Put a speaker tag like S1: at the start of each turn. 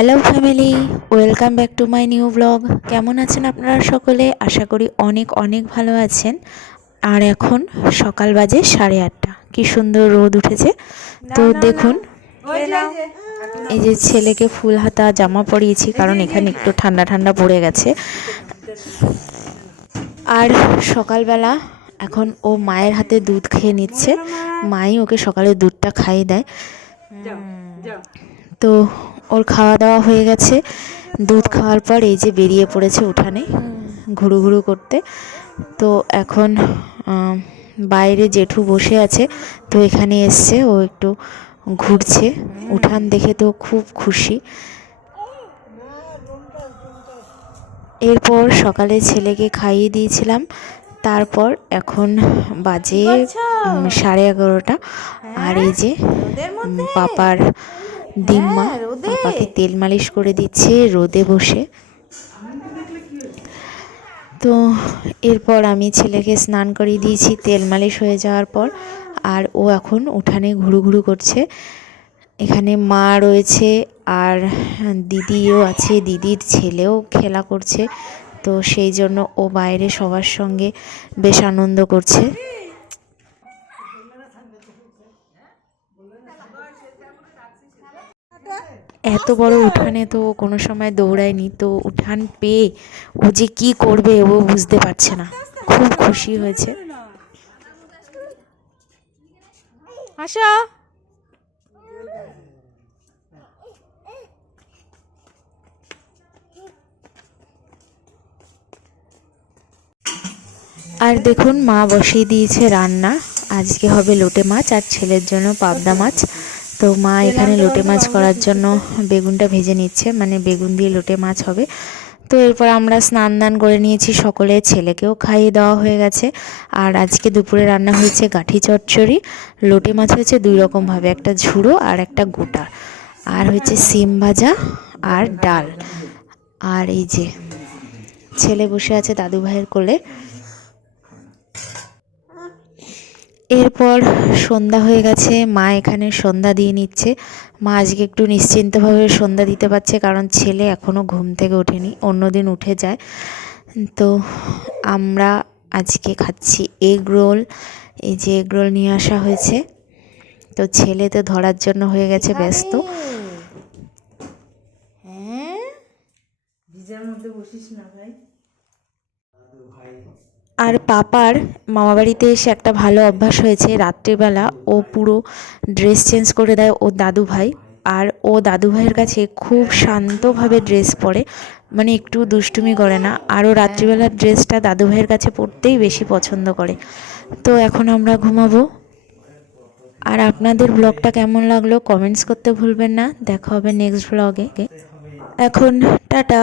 S1: Hello family welcome back to my new blog কেমন আছেন আপনারা সকলে? আশা করি অনেক অনেক ভালো আছেন। আর এখন সকাল বাজে সাড়ে আটটা। কি সুন্দর রোদ উঠেছে। তো দেখুন এই যে ছেলেকে ফুল হাতা জামা পরিয়েছি কারণ এখানে একটু ঠান্ডা ঠান্ডা পড়ে গেছে। আর সকালবেলা এখন ও মায়ের হাতে দুধ খেয়ে নিচ্ছে। মাই ওকে সকালে দুধটা খাইয়ে দেয়। তো ওর খাওয়া দাওয়া হয়ে গেছে। দুধ খাওয়ার পর এই যে বেরিয়ে পড়েছে উঠানে ঘুরু ঘুরু করতে। তো এখন বাইরে জেঠু বসে আছে তো এখানে এসছে ও একটু ঘুরছে। উঠান দেখে তো খুব খুশি। এরপর সকালে ছেলেকে খাইয়ে দিয়েছিলাম। তারপর এখন বাজে সাড়ে এগারোটা। আর এই যে পাপার দিম্মা পাপাকে তেল মালিশ করে দিচ্ছে রোদে বসে। তো এরপর আমি ছেলেকে স্নান করিয়ে দিয়েছি তেল মালিশ হয়ে যাওয়ার পর আর ও এখন উঠানে ঘুরু ঘুরু করছে। এখানে মা রয়েছে আর দিদিও আছে দিদির ছেলেও খেলা করছে। তো সেই জন্য ও বাইরে সবার সঙ্গে বেশ আনন্দ করছে। এত বড় উঠানে তো কোনো সময় দৌড়ায়নি, তো উঠান পেয়ে ও যে কি করবে ও বুঝতে পারছে না। খুব খুশি হয়েছে। আর দেখুন মা বসিয়ে দিয়েছে রান্না। আজকে হবে লোটে মাছ আর ছেলের জন্য পাবদা মাছ। তো মা এখানে লোটে মাছ করার জন্য বেগুনটা ভেজে নিচ্ছে মানে বেগুন দিয়ে লোটে মাছ হবে। তো এরপর আমরা স্নান দান করে নিয়েছি সকলে, ছেলেকেও খাইয়ে দেওয়া হয়ে গেছে। আর আজকে দুপুরে রান্না হয়েছে গাঠি চচ্চড়ি। লোটে মাছ হয়েছে দুই রকমভাবে একটা ঝুড়ো আর একটা গোটা। আর হয়েছে সিম ভাজা আর ডাল। আর এই যে ছেলে বসে আছে দাদু ভাইয়ের কোলে। এরপর সন্ধ্যা হয়ে গেছে মা এখানে সন্ধ্যা দিয়ে নিচ্ছে। মা আজকে একটু নিশ্চিন্তভাবে সন্ধ্যা দিতে পারছে কারণ ছেলে এখনও ঘুম থেকে ওঠেনি অন্যদিন উঠে যায়। তো আমরা আজকে খাচ্ছি এগ রোল। এই যে এগ রোল নিয়ে আসা হয়েছে। তো ছেলে তো ধরার জন্য হয়ে গেছে ব্যস্ত।
S2: হ্যাঁ? ভিজার মধ্যে বসিস না ভাই।
S1: আর পাপার মামাবাড়িতে এসে একটা ভালো অভ্যাস হয়েছে রাত্রিবেলা। ও পুরো ড্রেস চেঞ্জ করে দেয় ও দাদু ভাই আর ও দাদু ভাইয়ের কাছে খুব শান্তভাবে ড্রেস পরে। মানে একটু দুষ্টুমি করে না। আর ও রাত্রিবেলার ড্রেসটা দাদু ভাইয়ের কাছে পরতেই বেশি পছন্দ করে। তো এখন আমরা ঘুমাবো। আর আপনাদের ব্লগটা কেমন লাগল কমেন্টস করতে ভুলবেন না। দেখা হবে নেক্সট ব্লগে এখন টাটা।